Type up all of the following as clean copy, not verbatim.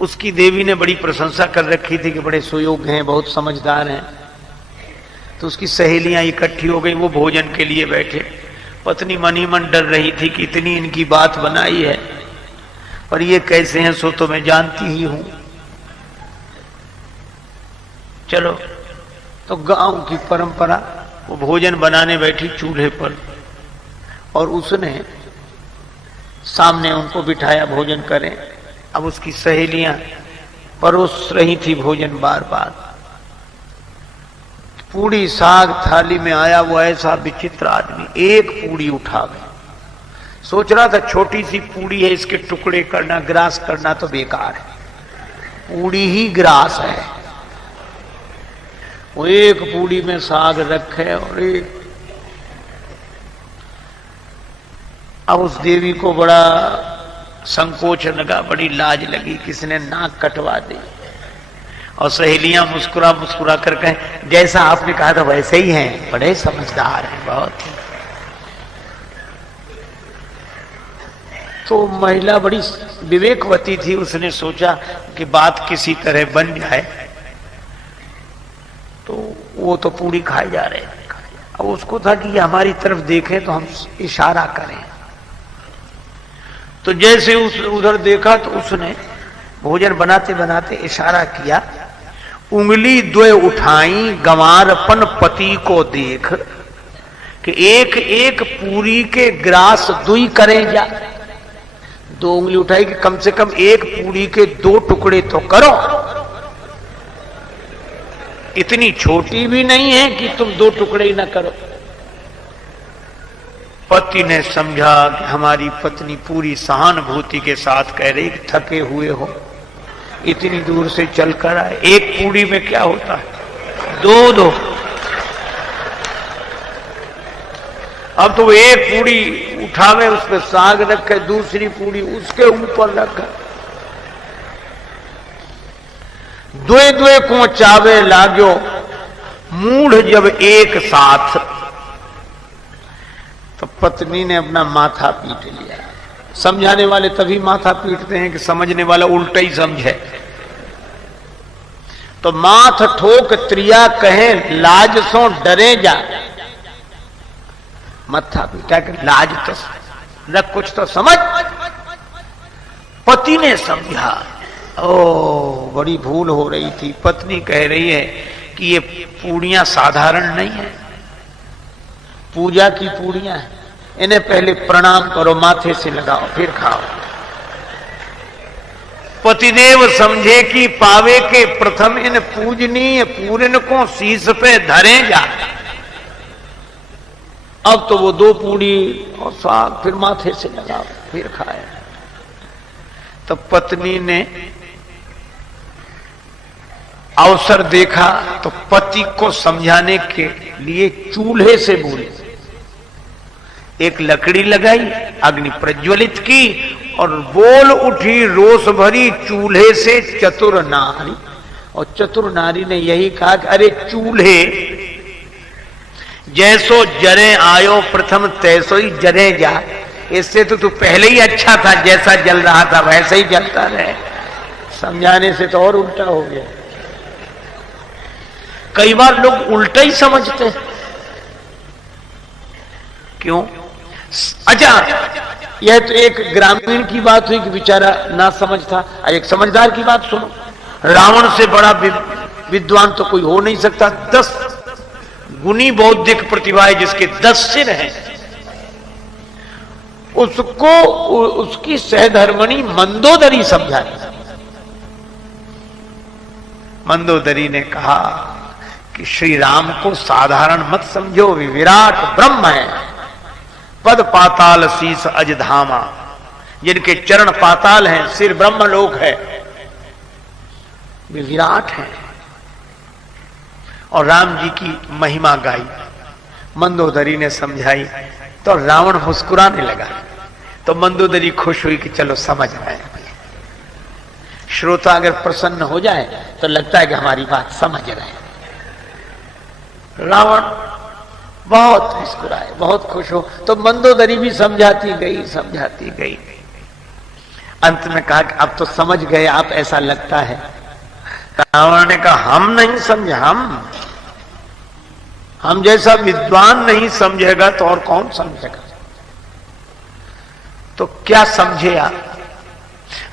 उसकी देवी ने बड़ी प्रशंसा कर रखी थी कि बड़े सुयोग्य हैं, बहुत समझदार हैं। तो उसकी सहेलियां इकट्ठी हो गई, वो भोजन के लिए बैठे। पत्नी मन ही मन डर रही थी कि इतनी इनकी बात बनाई है, पर ये कैसे हैं सो तो मैं जानती ही हूं। चलो, तो गांव की परंपरा, वो भोजन बनाने बैठी चूल्हे पर और उसने सामने उनको बिठाया भोजन करें। अब उसकी सहेलियां परोस रही थी भोजन बार बार। पूड़ी साग थाली में आया, वो ऐसा विचित्र आदमी एक पूड़ी उठा गया। सोच रहा था छोटी सी पूड़ी है, इसके टुकड़े करना, ग्रास करना तो बेकार है, पूड़ी ही ग्रास है। वो एक पूड़ी में साग रखे और एक। अब उस देवी को बड़ा संकोच लगा, बड़ी लाज लगी, किसने नाक कटवा दी। और सहेलियां मुस्कुरा मुस्कुरा कर कहें जैसा आपने कहा था वैसे ही हैं, बड़े समझदार हैं बहुत। तो महिला बड़ी विवेकवती थी, उसने सोचा कि बात किसी तरह बन जाए। तो वो तो पूरी खाए जा रहे हैं। अब उसको था कि ये हमारी तरफ देखें तो हम इशारा करें। तो जैसे उधर देखा तो उसने भोजन बनाते बनाते इशारा किया, उंगली द्वय उठाई गंवारपन पति को देख, कि एक एक पूरी के ग्रास दुई करें जा। दो उंगली उठाई कि कम से कम एक पूरी के दो टुकड़े तो करो, इतनी छोटी भी नहीं है कि तुम दो टुकड़े ही ना करो। पति ने समझा कि हमारी पत्नी पूरी सहानुभूति के साथ कह रही कि थके हुए हो, इतनी दूर से चलकर आए, एक पूड़ी में क्या होता है, दो दो। अब तो एक पूड़ी उठावे, उस पर साग रखे, दूसरी पूड़ी उसके ऊपर रखा। द्वे द्वे को चावे लाग्यो मूढ़ जब एक साथ। तो पत्नी ने अपना माथा पीट लिया। समझाने वाले तभी माथा पीटते हैं कि समझने वाला उल्टा ही समझे। तो माथ ठोक त्रिया कहे लाज सो डरे जा। मत्था पीटा कि लाज तो न कुछ तो समझ। पति ने समझा, ओ बड़ी भूल हो रही थी। पत्नी कह रही है कि ये पूड़ियां साधारण नहीं है, पूजा की पूड़ियां हैं, इन्हें पहले प्रणाम करो, माथे से लगाओ फिर खाओ। पतिदेव समझे कि पावे के प्रथम इन पूजनीय पूरन को शीश पे धरे जा। अब तो वो दो पूड़ी और साग फिर माथे से लगाओ फिर खाए। तो पत्नी ने अवसर देखा तो पति को समझाने के लिए चूल्हे से बोली, एक लकड़ी लगाई, अग्नि प्रज्वलित की और बोल उठी रोष भरी चूल्हे से चतुर नारी। और चतुर नारी ने यही कहा कि अरे चूल्हे जैसो जरे आयो प्रथम तैसो ही जरे जा। इससे तो तू पहले ही अच्छा था, जैसा जल रहा था वैसे ही जलता रहे। समझाने से तो और उल्टा हो गया। कई बार लोग उल्टा ही समझते हैं। क्यों? अच्छा, यह तो एक ग्रामीण की बात हुई कि बेचारा ना समझ था। एक समझदार की बात सुनो। रावण से बड़ा विद्वान तो कोई हो नहीं सकता। 10 गुनी बौद्धिक प्रतिभा है जिसके 10 सिर हैं। उसको उसकी सहधर्मणी मंदोदरी समझाई। मंदोदरी ने कहा कि श्री राम को साधारण मत समझो, वे विराट ब्रह्म है। पद पाताल शीस अजधामा, जिनके चरण पाताल हैं, सिर ब्रह्मलोक है, वे विराट हैं। और राम जी की महिमा गाई, मंदोदरी ने समझाई। तो रावण मुस्कुराने लगा। तो मंदोदरी खुश हुई कि चलो समझ रहे हैं। श्रोता अगर प्रसन्न हो जाए तो लगता है कि हमारी बात समझ रहे हैं। रावण बहुत मुस्कुराए, बहुत खुश हो। तो मंदोदरी भी समझाती गई। अंत में कहा कि अब तो समझ गए आप, ऐसा लगता है। रावण ने कहा हम नहीं समझे, हम जैसा विद्वान नहीं समझेगा तो और कौन समझेगा। तो क्या समझे आप?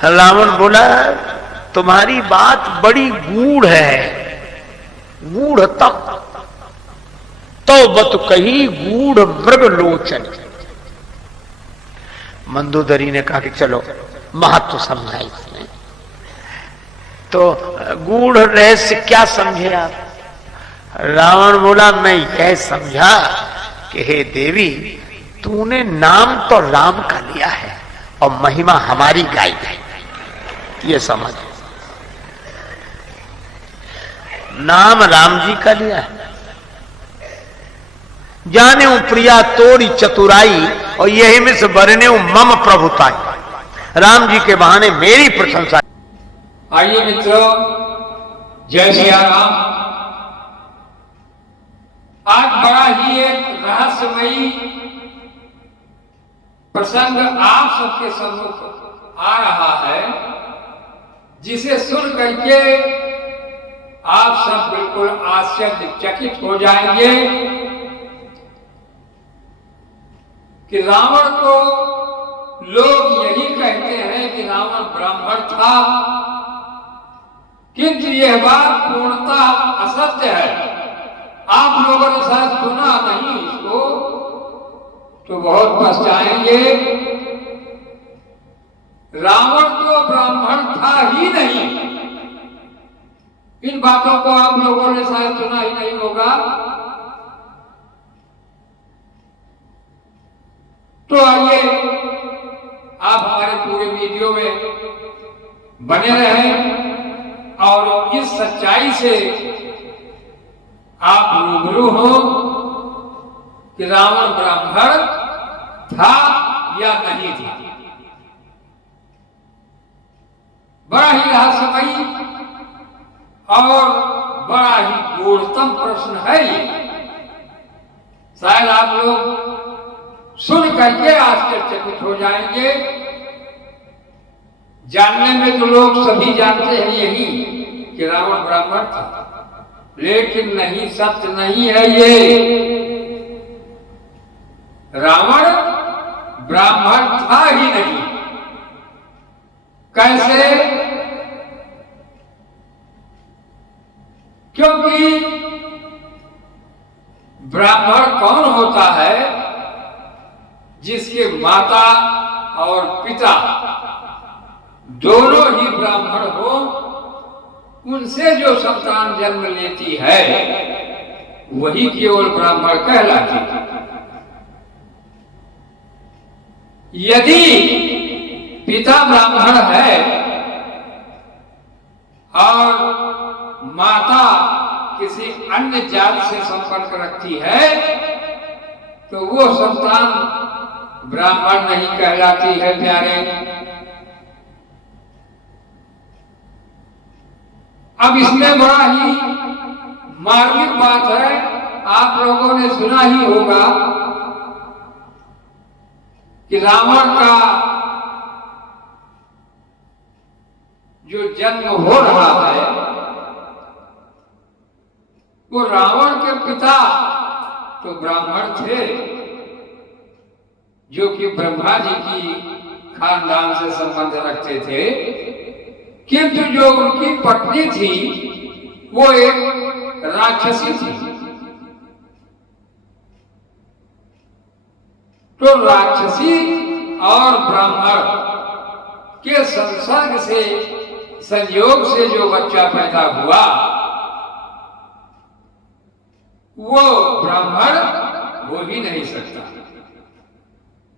रावण बोला तुम्हारी बात बड़ी गूढ़ है, गूढ़ तक तो बत कही गूढ़ मृग लोचन। मंदोदरी ने कहा कि चलो महत्व समझा इसने। तो गूढ़ रहस्य क्या समझे आप? रावण बोला मैं यह समझा कि हे देवी, तूने नाम तो राम का लिया है और महिमा हमारी गाई है, ये समझ। नाम राम जी का लिया है, जाने प्रिया तोरी चतुराई और यही में से बरने मम प्रभुताई। राम जी के बहाने मेरी प्रशंसा। आइए मित्रों, जय सिया राम। आज बड़ा ही एक रहस्यमयी प्रसंग आप सबके सम्मुख आ रहा है, जिसे सुन करके आप सब बिल्कुल आश्चर्यचकित हो जाएंगे कि रावण को लोग यही कहते हैं कि रावण ब्राह्मण था, किंतु यह बात पूर्णतः असत्य है। आप लोगों ने शायद सुना नहीं इसको, तो बहुत पछताएंगे। रावण तो ब्राह्मण था ही नहीं। इन बातों को आप लोगों ने शायद सुना ही नहीं होगा। तो आइए आप हमारे पूरे वीडियो में बने रहें और इस सच्चाई से आप रूबरू हो कि रावण ब्राह्मण था या नहीं था। बड़ा ही रहस्यमयी और बड़ा ही गूढ़तम प्रश्न है ये। शायद आप लोग सुन करके आश्चर्यचकित हो जाएंगे। जानने में तो लोग सभी जानते हैं यही कि रावण ब्राह्मण था, लेकिन नहीं, सत्य नहीं है ये। रावण ब्राह्मण था ही नहीं। कैसे? क्योंकि ब्राह्मण कौन होता है? जिसके माता और पिता दोनों ही ब्राह्मण हो, उनसे जो संतान जन्म लेती है वही केवल ब्राह्मण कहलाती है। यदि पिता ब्राह्मण है और माता किसी अन्य जात से संपर्क रखती है, तो वो संतान ब्राह्मण नहीं कहलाती है प्यारे। अब इसमें बड़ा ही मार्मिक बात है, आप लोगों ने सुना ही होगा कि रावण का जो जन्म हो रहा है वो रावण के पिता तो ब्राह्मण थे, जो कि ब्रह्मा जी की खानदान से संबंध रखते थे, किंतु जो उनकी पत्नी थी वो एक राक्षसी थी। तो राक्षसी और ब्राह्मण के संसर्ग से, संयोग से जो बच्चा पैदा हुआ वो ब्राह्मण हो ही नहीं सकता,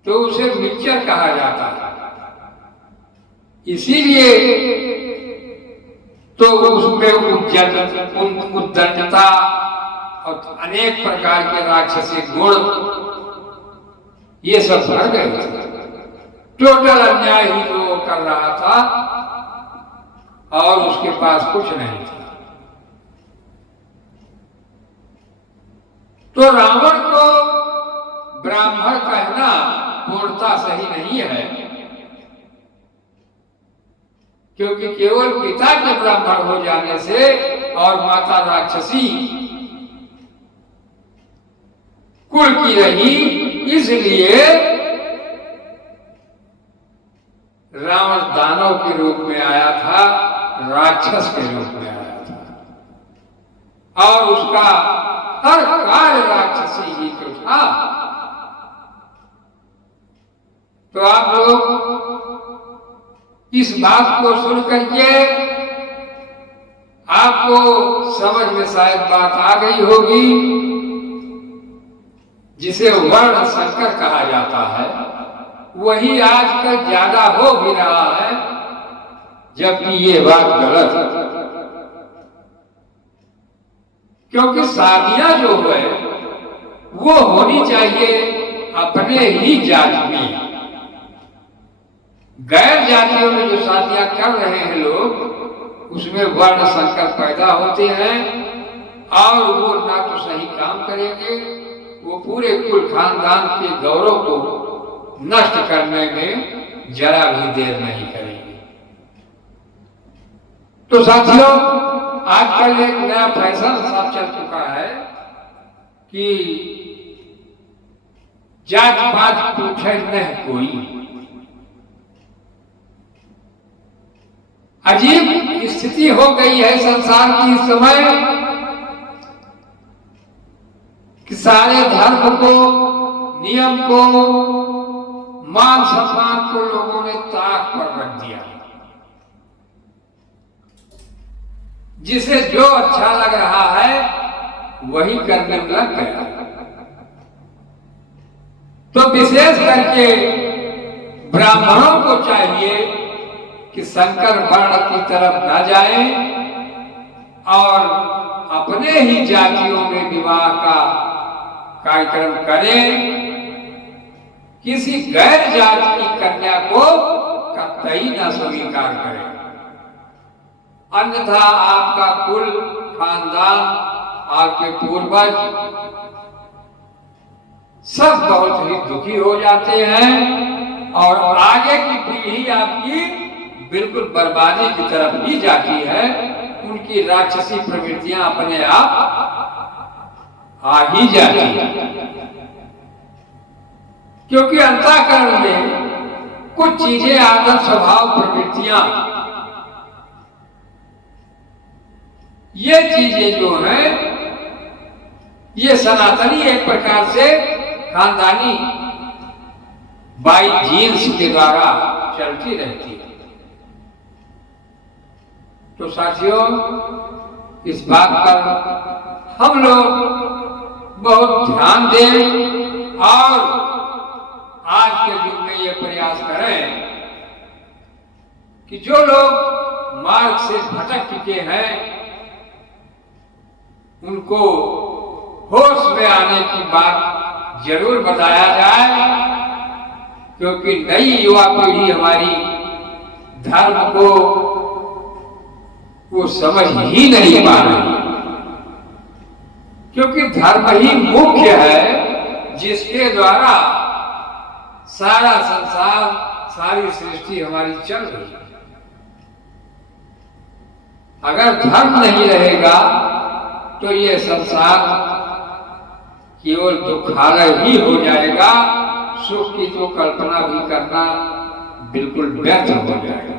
तो उसे मिक्सचर कहा जाता है। इसीलिए तो उसमें उद्दंडता और अनेक प्रकार के राक्षसी गुण ये सब भर गए थे। टोटल अन्याय ही जो वो कर रहा था और उसके पास कुछ नहीं था। तो रावण को ब्राह्मण कहना पूर्णता सही नहीं है। क्योंकि केवल पिता के ब्राह्मण हो जाने से और माता राक्षसी कुल की रही, इसलिए रावण दानव के रूप में आया था, राक्षस के रूप में आया था और उसका हर कार्य राक्षसी ही तो था। तो आप लोग इस बात को सुन करके आपको समझ में शायद बात आ गई होगी, जिसे वर्ण संकर कहा जाता है, वही आजकल ज्यादा हो भी रहा है, जबकि ये बात गलत है। क्योंकि शादियां जो है वो होनी चाहिए अपने ही जाति में। गैर जातियों में जो शादियां कर रहे हैं लोग, उसमें वर्ण संकर पैदा होते हैं और वो ना तो सही काम करेंगे, वो पूरे कुल खानदान के गौरव को नष्ट करने में जरा भी देर नहीं करेंगे। तो साथियों, आजकल एक नया फैशन सा चल चुका है कि जात पात पूछे नहीं कोई। अजीब स्थिति हो गई है संसार की इस समय कि सारे धर्म को, नियम को, मान सम्मान को लोगों ने ताक पर रख दिया। जिसे जो अच्छा लग रहा है वही करने में लग गया। तो विशेष करके ब्राह्मणों को चाहिए कि संकर वर्ण की तरफ न जाएं और अपने ही जातियों में विवाह का कार्यक्रम करें। किसी गैर जाति की कन्या को कतई न स्वीकार करें, अन्यथा आपका कुल खानदान, आपके पूर्वज सब बहुत ही दुखी हो जाते हैं और आगे की पीढ़ी आपकी बिल्कुल बर्बादी की तरफ ही जाती है। उनकी राक्षसी प्रवृत्तियां अपने आप आ ही जाती है, क्योंकि अंतःकरण में कुछ चीजें, आदत, स्वभाव, प्रवृत्तियां, ये चीजें जो हैं ये सनातनी एक प्रकार से खानदानी बाई जीन्स के द्वारा चलती रहती है। तो साथियों, इस बात पर हम लोग बहुत ध्यान दें और आज के युग में ये प्रयास करें कि जो लोग मार्ग से भटक चुके हैं उनको होश में आने की बात जरूर बताया जाए, क्योंकि नई युवा पीढ़ी हमारी धर्म को वो समझ ही नहीं पा रही, क्योंकि धर्म ही मुख्य है जिसके द्वारा सारा संसार, सारी सृष्टि हमारी चल रही है। अगर धर्म नहीं रहेगा तो ये संसार केवल दुखालय ही हो जाएगा, सुख की तो कल्पना भी करना बिल्कुल व्यर्थ हो जाएगा।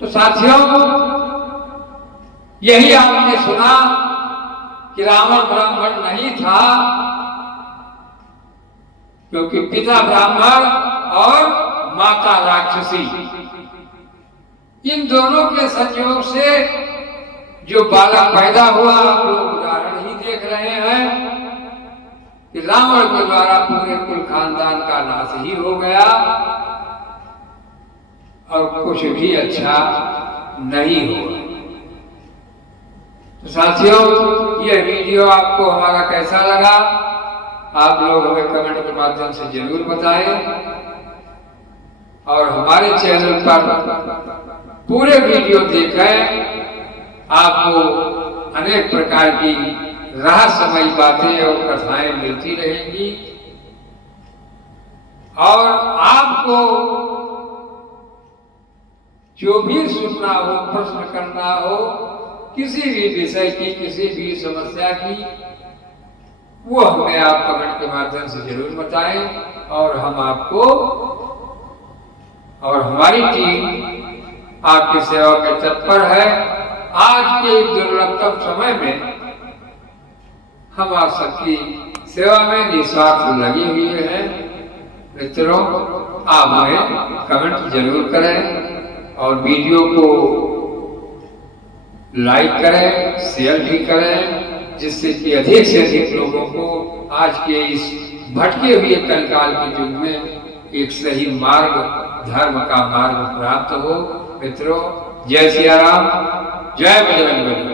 तो साथियों, यही आपने सुना कि रावण ब्राह्मण नहीं था, क्योंकि पिता ब्राह्मण और माता राक्षसी, इन दोनों के संयोग से जो बालक पैदा हुआ, आप लोग उदाहरण ही देख रहे हैं कि रावण के द्वारा पूरे कुल खानदान का नाश ही हो गया और कुछ भी अच्छा नहीं हुआ। तो साथियों, यह वीडियो आपको हमारा कैसा लगा, आप लोग हमें कमेंट के माध्यम से जरूर बताएं और हमारे चैनल पर पूरे वीडियो देखें। आपको अनेक प्रकार की रहस्यमयी बातें और कथाएं मिलती रहेंगी और आपको जो भी सुनना हो, प्रश्न करना हो, किसी भी विषय की, किसी भी समस्या की, वो हमें आप कमेंट के माध्यम से जरूर बताएं और हम आपको और हमारी टीम आपकी सेवा में तत्पर है। आज के दुर्लभतम समय में हम आप सबकी सेवा में निस्वार्थ लगे हुए हैं। मित्रों, आप हमें कमेंट जरूर करें और वीडियो को लाइक करें, शेयर भी करें, जिससे कि अधिक से अधिक लोगों को आज के इस भटके हुए कलिकाल के युग में एक सही मार्ग, धर्म का मार्ग प्राप्त हो। मित्रों, जय सिया राम, जय बजरंग बली।